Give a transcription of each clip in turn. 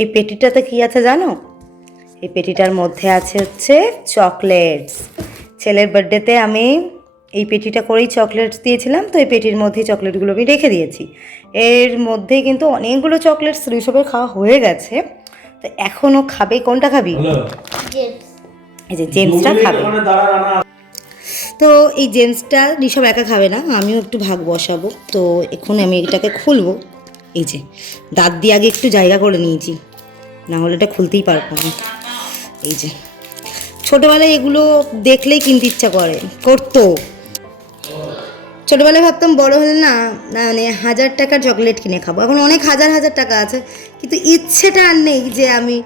এই পেটিটাতে কি আছে জানো? এই পেটিটার মধ্যে আছে হচ্ছে চকলেটস। ছেলের বার্থডেতে আমি এই পেটিটা করেই চকলেটস দিয়েছিলাম, তো এই পেটির মধ্যেই চকলেটগুলো আমি রেখে দিয়েছি। এর মধ্যেই কিন্তু অনেকগুলো চকলেটস ঋষভের খাওয়া হয়ে গেছে, তো এখনও খাবে। কোনটা খাবি? এই যে জেমসটা খাবে। তো এই জেমসটা ঋষভ একা খাবে না, আমিও একটু ভাগ বসাবো। তো এখন আমি এটাকে খুলবো। এই যে দাঁত দিয়ে আগে একটু জায়গা করে নিয়েছি, না হলে এটা খুলতেই পারবো না। এই যে ছোটোবেলায় এগুলো দেখলেই কিনতে ইচ্ছা করতো। ছোটোবেলায় ভাবতাম বড় হলে না মানে 1000 টাকার চকলেট কিনে খাবো। এখন অনেক হাজার হাজার টাকা আছে, কিন্তু ইচ্ছেটা আর নেই যে আমি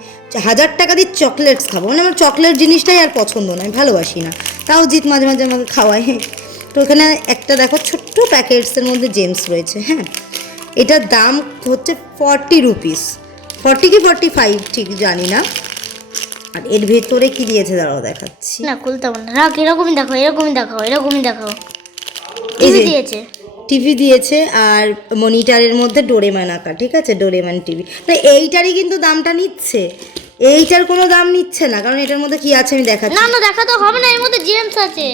1000 টাকা দিয়ে চকলেটস খাবো। মানে আমার চকলেট জিনিসটাই আর পছন্দ না, আমি ভালোবাসি না। তাও জিৎ মাঝে মাঝে আমাকে খাওয়ায়। তো এখানে একটা দেখো ছোট্ট প্যাকেটসের মধ্যে জেমস রয়েছে। হ্যাঁ, এটার দাম হচ্ছে 40 রুপিস, 40 কি 45 ঠিক জানি না। আর এর ভেতরে কি দিয়েছে দাঁড়াও দেখাচ্ছি। না খুলতে হবে না, রাখ, এরকমই দেখো, এরকমই দেখো, এরকমই দেখো। এই যে দিয়েছে, টিভি দিয়েছে, আর মনিটরের মধ্যে ডোরেমন আঁকা। ঠিক আছে, ডোরেমন টিভি। তো এইটারই কিন্তু দামটা নিচ্ছে, এইটার কোনো দাম নিচ্ছে না, কারণ এটার মধ্যে কি আছে আমি দেখাচ্ছি। না না দেখাতে হবে না, এর মধ্যে জেমস আছে,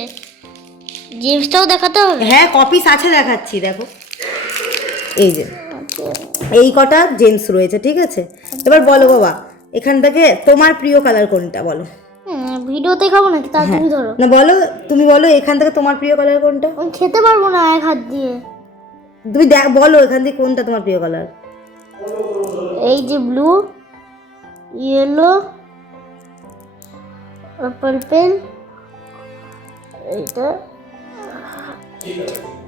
জেমসটাও দেখাতে হবে। হ্যাঁ কপিস আছে, দেখাচ্ছি দেখো। এই যে এই কটা জেমস রয়েছে। ঠিক আছে, এবার বলো বাবা, এখান থেকে তোমার প্রিয় কালার কোনটা বলো। ভিডিওতে খাবো নাকি? তা তুমি ধরো না বলো, তুমি বলো এখান থেকে তোমার প্রিয় কালার কোনটা। আমি খেতে পারবো না এক হাত দিয়ে। তুমি বলো এখান থেকে কোনটা তোমার প্রিয় কালার। এই যে ব্লু, ইয়েলো, পার্পল, এইটা।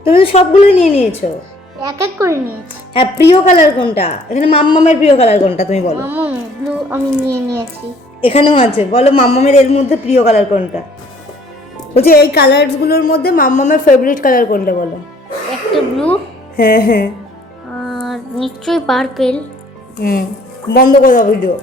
তুমি তো সবগুলোই নিয়ে নিয়েছো। এক এক করে নিয়েছি। হ্যাঁ, প্রিয় কালার কোনটা? এখানে মাম্মামের প্রিয় কালার কোনটা তুমি বলো। মামা ব্লু আমি নিয়ে নিয়েছি। এখানেও আছে, বলো মাম্মামের এর মধ্যে প্রিয় কালার কোনটা। বলছি এই কালারসগুলোর মধ্যে মাম্মামের ফেভারিট কালার কোনটা বলো। একটা ব্লু, হ্যাঁ হ্যাঁ, আর নিশ্চয়ই পার্পল। বন্ধ করে দাও ভিডিও।